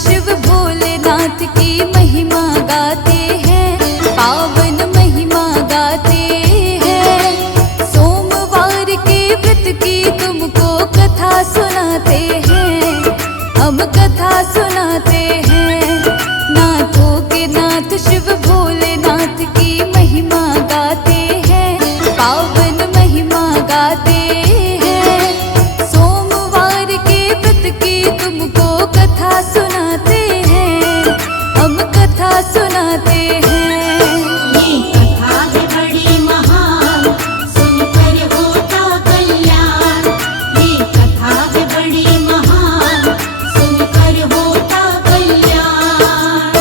शिव भोलेनाथ की महिमा गाते हैं, पावन महिमा गाते हैं। सोमवार के व्रत की तुमको कथा सुनाते हैं, हम कथा सुनाते हैं। नाथों के नाथ शिव भोलेनाथ की महिमा गाते हैं, पावन महिमा गाते हैं। सोमवार के व्रत की तुमको कथा सुनाते हैं, हम कथा सुनाते हैं। ये कथा है बड़ी महान, सुनकर होता कल्याण। ये कथा है बड़ी महान, सुनकर होता कल्याण।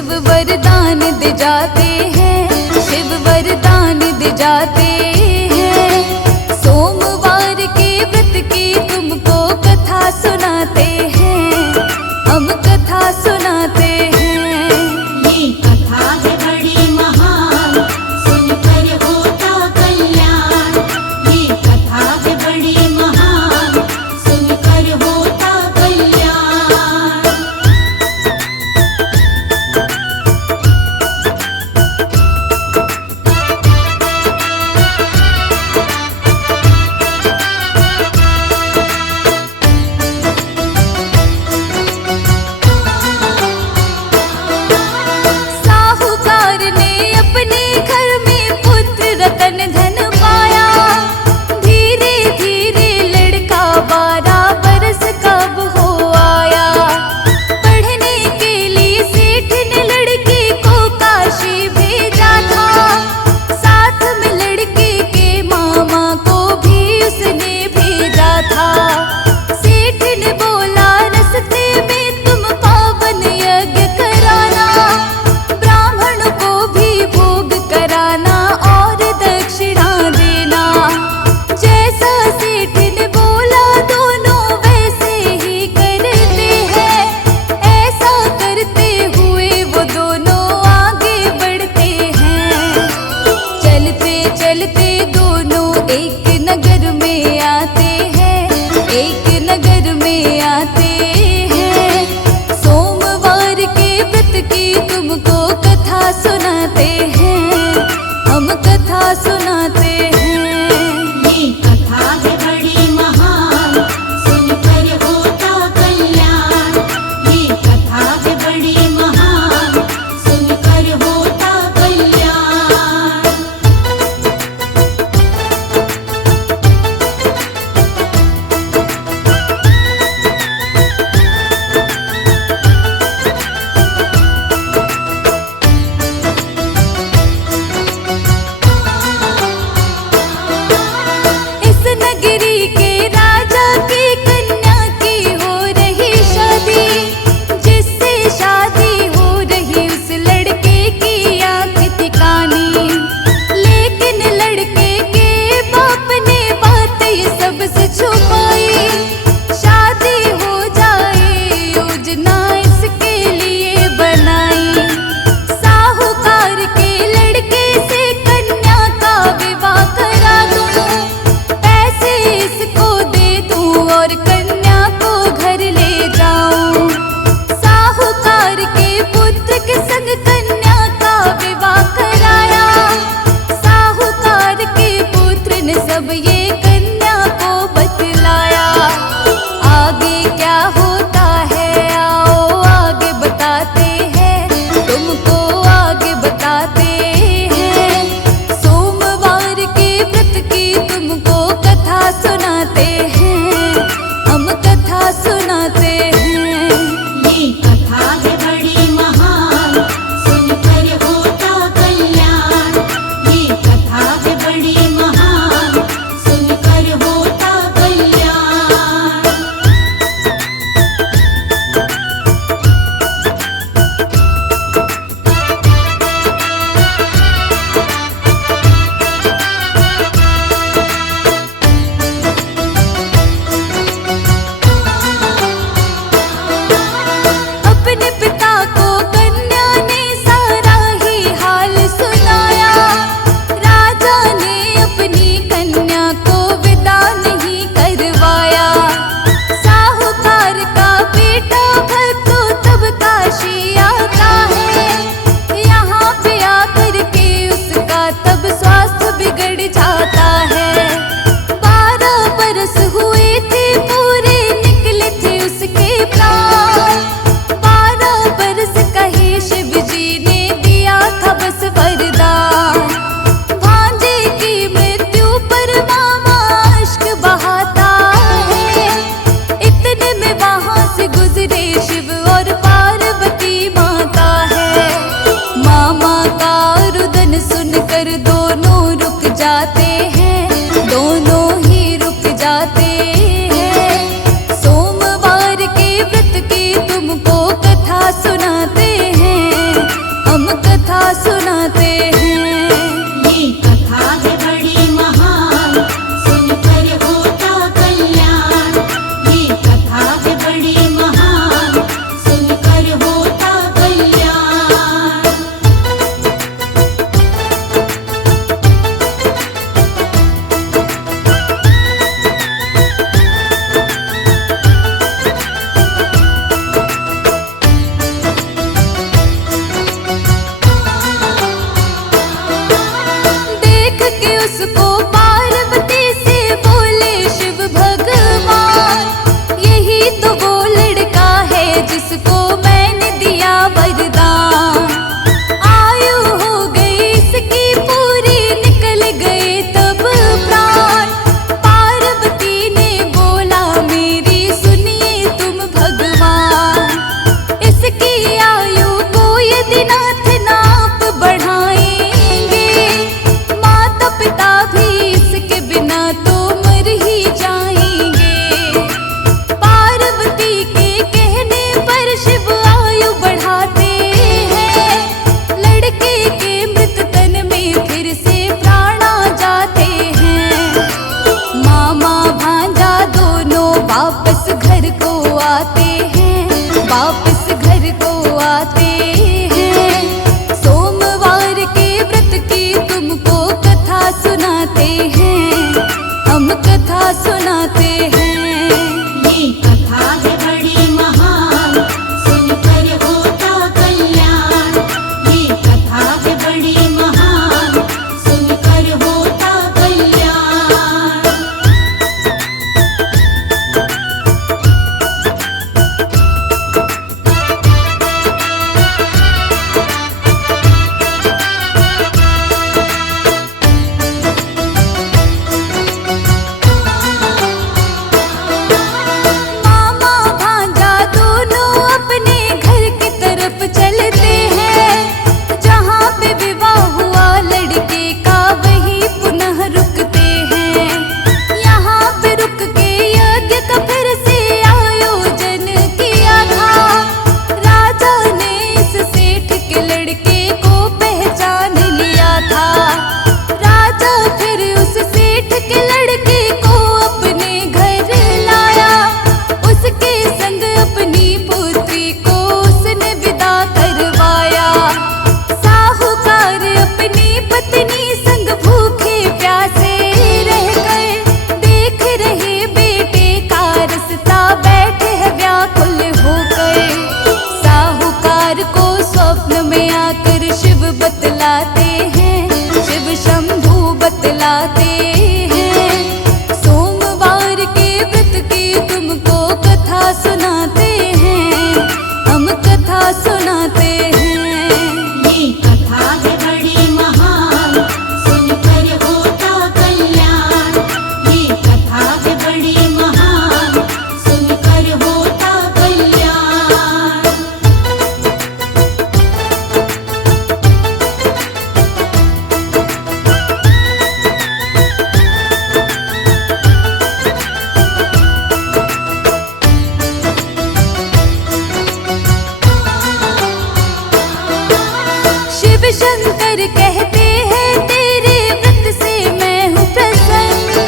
शिव वरदान दे जाते हैं, शिव वरदान दे जाते हैं। सोमवार के व्रत की तुमको कथा सुनाते हैं, हम कथा सुनाते हैं। ये कथा है बड़ी महान, सुनकर होता कल्याण। ये कथा है बड़ी महान, सुनकर होता कल्याण। साहूकार ने अपने घर में पुत्र रतन धन पाया। धीरे धीरे लड़का 12 बरस कब हो आया। पढ़ने के लिए सेठ ने लड़के को काशी भेजा था। साथ में लड़के के मामा को भी उसने भेजा था। सेठ ने बोला रस्ते में तुम पावन यज्ञ कराना, ब्राह्मण को भी भोग कराना और दक्षिणा देना। जैसा सेठ ने बोला दोनों वैसे ही करते हैं। ऐसा करते हुए वो दोनों आगे बढ़ते हैं। चलते चलते दोनों एक नगर में आते हैं, एक नगर में आते हैं। सोमवार के व्रत की तुमको कथा सुनाते हैं, हम कथा सुनाते हैं। ये कथा है बड़ी महान, सुनकर होता कल्याण। ये कथा है बड़ी महान, सुनकर होता कल्याण। इस नगरी के राजा की कन्या की हो रही शादी। जिससे शादी हो रही उस लड़के की आंख दिखानी। लेकिन लड़के के बाप ने बात ये सबसे छुपाई। शादी हो जाए योजना इसके लिए बनाई। साहूकार के लड़के से कन्या का विवाह करा दूं। पैसे इसको दे दूं और कन्या को घर ले जाऊं। साहूकार के पुत्र के संग कन्या का विवाह कराया। साहूकार के पुत्र ने सब ये कन्या को बतलाया। आगे क्या होता है आओ आगे बताते हैं, तुमको आगे बताते हैं। सोमवार के व्रत की तुमको कथा सुनाते हैं, हम कथा सुनाते हैं। ये कथा है बड़ी महान, सुनकर होता कल्याण। ये कथा है बड़ी महान, सुनकर होता कल्याण। अपने पिता को कन्या ने सारा ही हाल सुनाया। राजा ने अपनी कन्या को विदा नहीं करवाया। साहूकार का बेटा भक्त तब काशी आता है। यहाँ पे आकर के उसका तब स्वास्थ्य बिगड़ जाता है। 12 बरस हुए थे पूरे, निकले थे उसके प्राण। 12 बरस कहे शिव जी ने दिया था बस वरदान। भांजे की मृत्यु पर मामा अश्क बहाता है। इतने में वहां से गुजरे शिव और पार्वती माता है। मामा का रुदन सुनकर दोनों रुक जाते हैं, दोनों ही रुक जाते हैं। सोमवार के व्रत की तुमको कथा सुनाते हैं, राजा फिर उस सेठ के लड़के को अपने घर लाया। उसके संग अपनी पुत्री को उसने विदा करवाया। साहूकार अपनी पत्नी संग भूखे प्यासे रह गए। देख रहे बेटे का रास्ता बैठे है व्याकुल हो गए। साहूकार को स्वप्न में आकर शिव बतलाते हैं, शिव शंभू बतलाते हैं। सोमवार के व्रत की तुमको कथा सुनाते हैं, हम कथा सुनाते हैं। ये कथा है बड़ी महान, सुनकर होता कल्याण। ये कथा है बड़ी महान, सुनकर होता कल्याण। शिव शंकर कहते हैं तेरे व्रत से मैं हूँ प्रसन्न।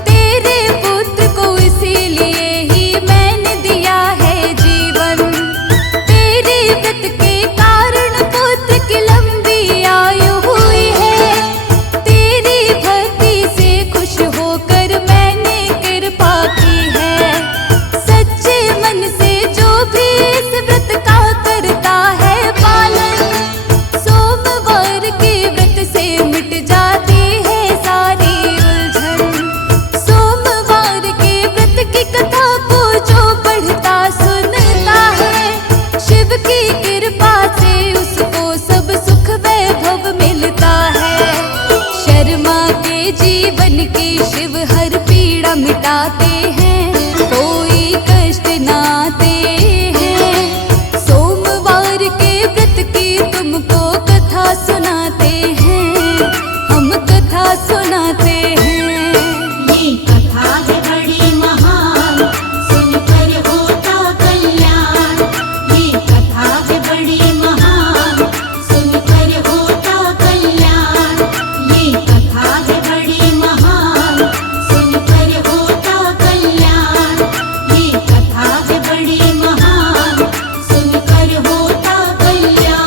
तेरे पुत्र को इसीलिए ही मैंने दिया है जीवन। तेरे व्रत के कारण पुत्र की लंबी आयु हुई है। तेरी भक्ति से खुश होकर मैंने कृपा की है। सच्चे मन से जो भी इस व्रत का करता है पालन, सोमवार के व्रत से मिट जाती है सारी उलझन। सोमवार के व्रत की कथा को जो पढ़ता सुनता है, शिव की कृपा से उसको सब सुख वैभव मिलता है। शर्मा के जीवन की शिव हर पीड़ा मिटाते हैं, कोई कष्ट नाते हैं। सोमवार के व्रत की तुमको कथा सुनाते हैं, हम कथा सुनाते हैं। ये कथा है बड़ी महान, सुनकर होता कल्याण। ये कथा है बड़ी महान, सुनकर होता कल्याण। ये कथा है बड़ी महान, सुनकर होता कल्याण। ये कथा है बड़ी महान, सुनकर होता कल्याण।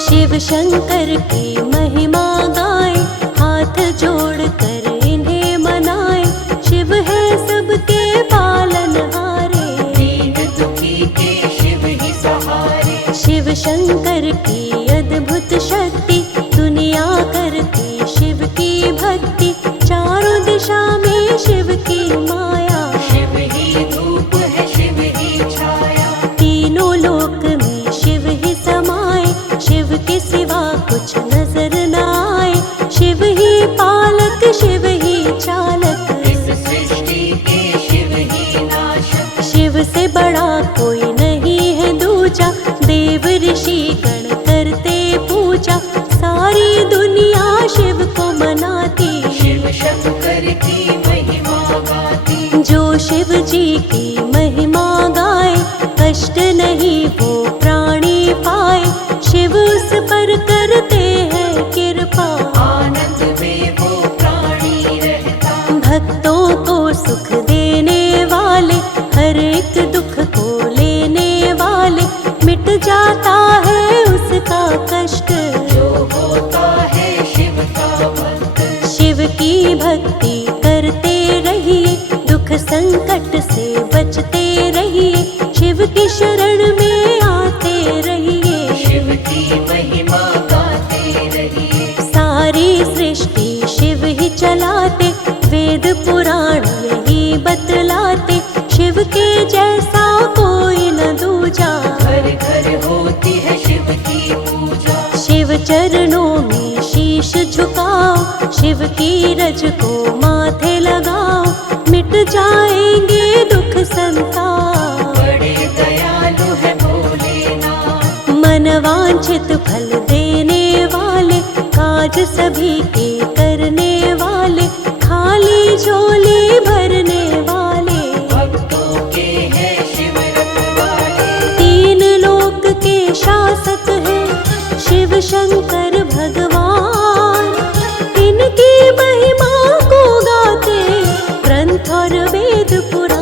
शिव शंकर की महिमा गाए, हाथ जोड़कर इन्हें मनाए। शिव है सबके पालनहारे, दीन दुखी के शिव ही सहारे। शिव शंकर की अद्भुत शक्ति, दुनिया करती शिव की भक्ति। चारों दिशा में शिव की माया, शिव ही धूप है शिव ही छाया। तीनों लोक में शिव ही समाए। शिव के सिवा कुछ नजर न आए। शिव ही पालक, शिव ही चालक, इस सृष्टि के शिव ही नाशक। शिव से बड़ा कोई नहीं है दूजा। देव ऋषि गण करते पूजा, सारी दुनिया शिव को मनाती। शिव शंकर की महिमा गाती। जो शिव जी की महिमा गाए, कष्ट नहीं वो प्राणी पाए। शिव उस पर करते हैं कृपा, आनंद में वो प्राणी रहता। भक्तों को सुख देने वाले, हर एक दुख को लेने वाले। मिट जाता है उसका कष्ट, जो होता है शिव का भक्त। शिव की भक्ति करते रहिए, दुख संकट से बचते रहिए। शिव की शरण में आते रहिए, शिव की महिमा गाते रहिए। सारी सृष्टि शिव ही चलाते, वेद पुराण यही बतलाते। शिव के जैसा कोई न दूजा, घर घर होती है शिव की पूजा। शिव चरणों में शीश झुकाओ, शिव की रज को माथे लगाओ। मिट जाएंगे दुख संताप, बड़े दयालु है भोलेनाथ। मन वांछित फल देने वाले, काज सभी के करने वाले। शिव शंकर भगवान, इनकी महिमा को गाते ग्रंथ और वेद पुराण।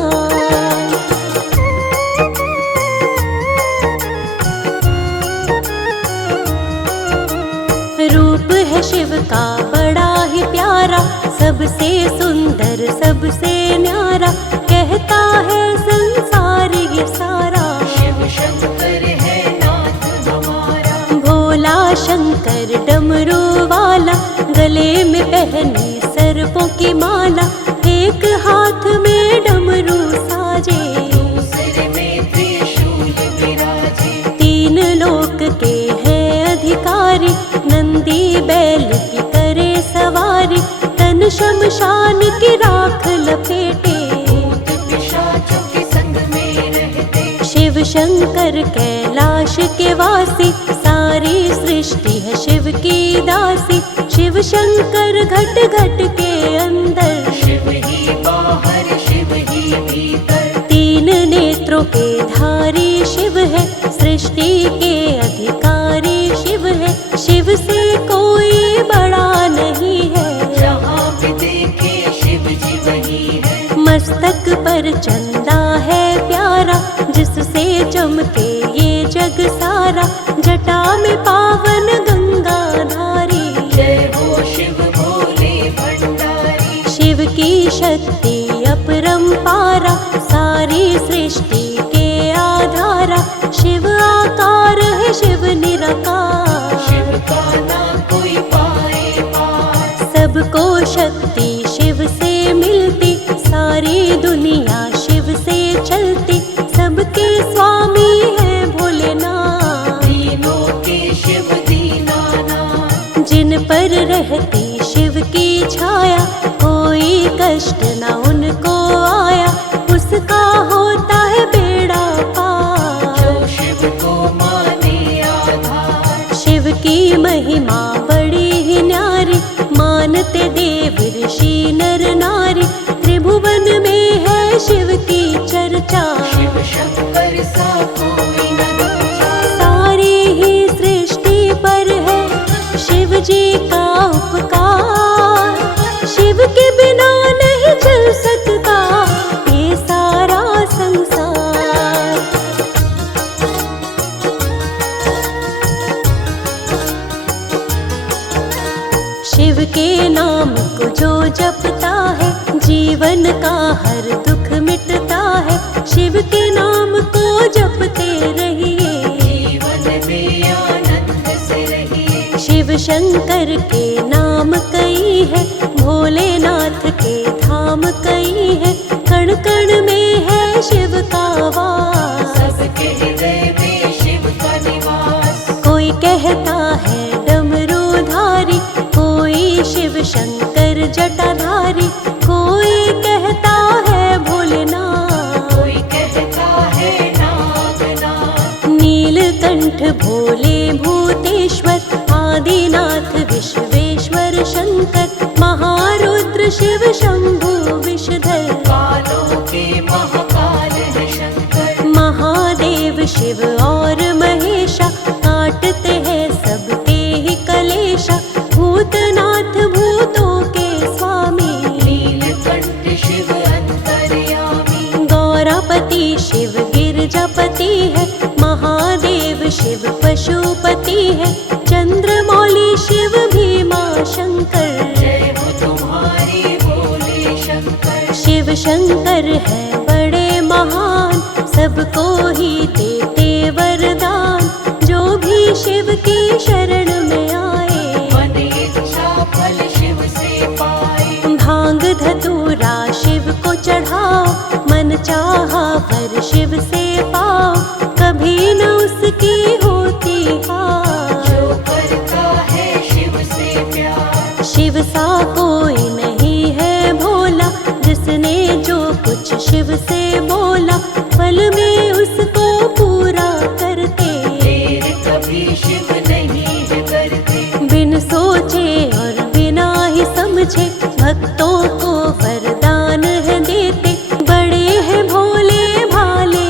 रूप है शिव का बड़ा ही प्यारा, सबसे सुंदर सबसे न्यारा, कहता है संसार ये सारा। शिव शंकर है नाथ हमारा, भोला शंकर डमरू वाला, गले में पहने सर्पों की माला, एक हाथ में डमरू साजे, दूसरे में त्रिशूल विराजे। तीन लोक के हैं अधिकारी, नंदी बैल की करे सवारी, तन शमशान की राख लपेटे, भूत पिशाचों के संग में रहते। शिव शंकर कैलाश के वासी, सारी सृष्टि है शिव की दासी। शिव शंकर घट घट के अंदर, शिव ही बाहर शिव ही भीतर। तीन नेत्रों के धारी शिव है, सृष्टि के अधिकारी शिव है। शिव से कोई बड़ा नहीं है, जहाँ भी देखे शिव जी वही है। मस्तक पर चंदा है प्यारा, जिससे चमके ये जग सारा, जटा में पावन गंगा धारी। जय हो शिव भोले भंडारी। शिव की शक्ति अपरंपारा, सारी सृष्टि के आधारा। शिव आकार है शिव निराकार, शिव का ना कोई पाए पार। सबको शक्ति शिव से मिलती, सारी दुनिया शिव से चलती। सबके स्वामी है भोलेनाथ, दीनों के शिव दीनानाथ। जिन पर रहती शिव की छाया, कोई कष्ट न उनको आया, उसका होता है बेड़ा पार। जो शिव को माने आधार। शिव की महिमा बड़ी ही न्यारी, मानते देव ऋषि नर नारी। त्रिभुवन में है शिव की चर्चा, शिव शंकर सा कोई न दूजा। सारी ही सृष्टि पर है शिव जी का उपकार। शिव के बिना नहीं चल सकता ये सारा संसार। शिव के नाम को जो जपता है, जीवन का हर दुख मिटता है। शिव के नाम को जपते रहिए, जीवन में आनंद से रहिए। शिव शंकर के नाम कई है, भोलेनाथ के धाम कई है। कण कण में है शिव का वास, सबके हृदय में शिव का निवास। कोई कहता है डमरूधारी, कोई शिव शंकर जटाधारी, कोई कहता है भोलेनाथ, कोई कहता है नागनाथ। नीलकंठ भोले भूतेश्वर, आदिनाथ विश्वेश्वर शंकर, महारुद्र शिव शंभु विषधर। कालों के महाकाल है शंकर। महादेव शिव और महेशा, काटते हैं सबके ही कलेशा। भूतनाथ भूतों के स्वामी, नीलकंठ शिव अंतर्यामी। गौरापति शिव गिरजापति है, महादेव शिव पशुपति है। चंद्रमौली शिव भीमा शंकर, जय हो तुम्हारी भोले शंकर। शिव शंकर है बड़े महान, सबको ही देते वरदान। जो भी शिव की शरण में आए, मन इच्छा फल शिव से पाए। भांग धतूरा शिव को चढ़ाओ, मन चाहा वर शिव से पाओ। कभी न उसकी होती हार, जो करता है शिव से प्यार। शिव सा कोई नहीं है भोला, जिसने जो कुछ शिव से बोला, पल में उसको पूरा करते। देर कभी शिव नहीं है करते। बिन सोचे और बिना ही समझे, भक्तों को वरदान है देते। बड़े हैं भोले भाले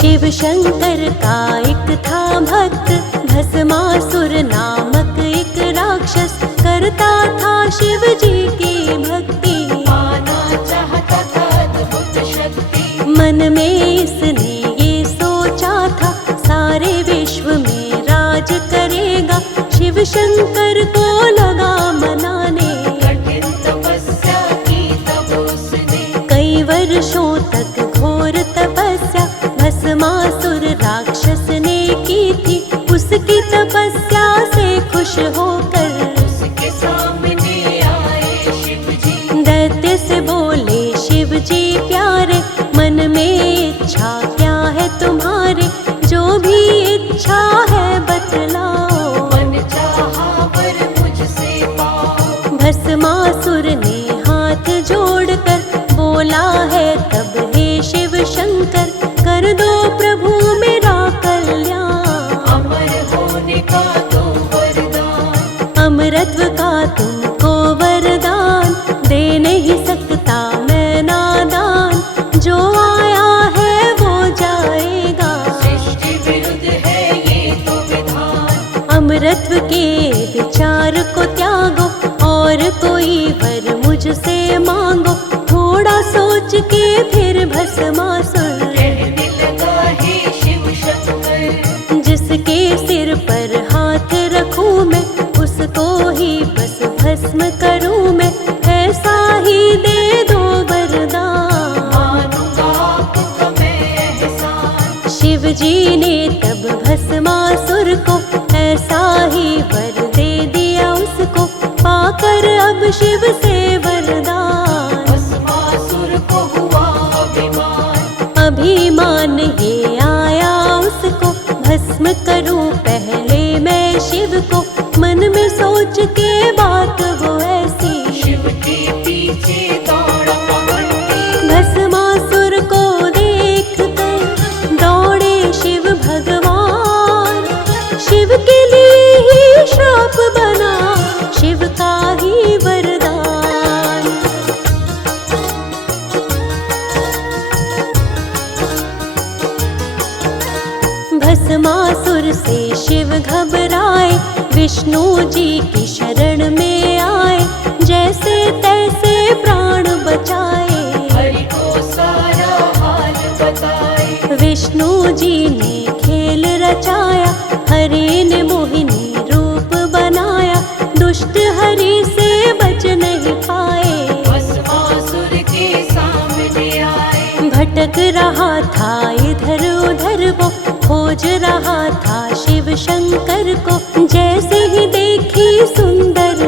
शिव शंकर का एक था भक्त, भस्मासुर नामक एक राक्षस, करता था शिव जी की भक्ति, पाना चाहता था अद्भुत शक्ति। मन में इसने ये सोचा था, सारे विश्व में राज करेगा। शिव शंकर को लगा मनाने, कठिन तपस्या की तब उसने, कई वर्षों तक घोर तपस्या भस्मासुर राक्षस ने की थी। उसकी तपस्या से खुश होकर उसके सामने आए शिव जी। दैत्य से बोले शिव जी प्यारे, मन में इच्छा क्या है तुम्हारे, जो भी इच्छा है बतलाओ, मन चाहा वर मुझसे पाओ। भस्मासुर ने हाथ जोड़कर बोला है तब, हे शिव शंकर कर दो प्रभु मेरा कल्याण, अमर होने का दो वरदान, अमरत्व का तुमको वरदान, दे नहीं सकता मैं नादान, जो आया है वो जाएगा, सृष्टि विरुद्ध है ये तो विधान। अमरत्व के विचार को त्यागो, और कोई वर मुझसे मांगो। थोड़ा सोच के फिर भस्मासुर कहने लगा हे शिव शंकर, जिसके सिर पर हाथ रखूं मैं, उसको ही बस भस्म करूं मैं, ऐसा ही दे दो वरदान। मानूंगा आपका मैं एहसान। शिव जी ने तब भस्मासुर को ऐसा ही वर दे दिया उसको, पाकर अब शिव से वरदान। भस्मासुर को हुआ अभिमान, अभिमान ये आया उसको, भस्म करूं पहले मैं शिव को, मन में सोच के बात वो ऐसी, शिव के पीछे दौड़ा पकड़ती। भस्मासुर को देख कर दौड़े शिव भगवान, शिव के लिए ही श्राप बना शिव का ही वरदान। भस्मासुर से शिव घबराए, विष्णु जी की शरण में आए, जैसे तैसे प्राण बचाए, हरि को सारा हाल बताए। विष्णु जी ने खेल रचाया, हरि ने मोहिनी रूप बनाया, दुष्ट हरि से बच नहीं पाए, भस्मासुर के सामने आए। भटक रहा था इधर उधर वो, खोज रहा था शिव शंकर को, जैसे ही देखी सुंदर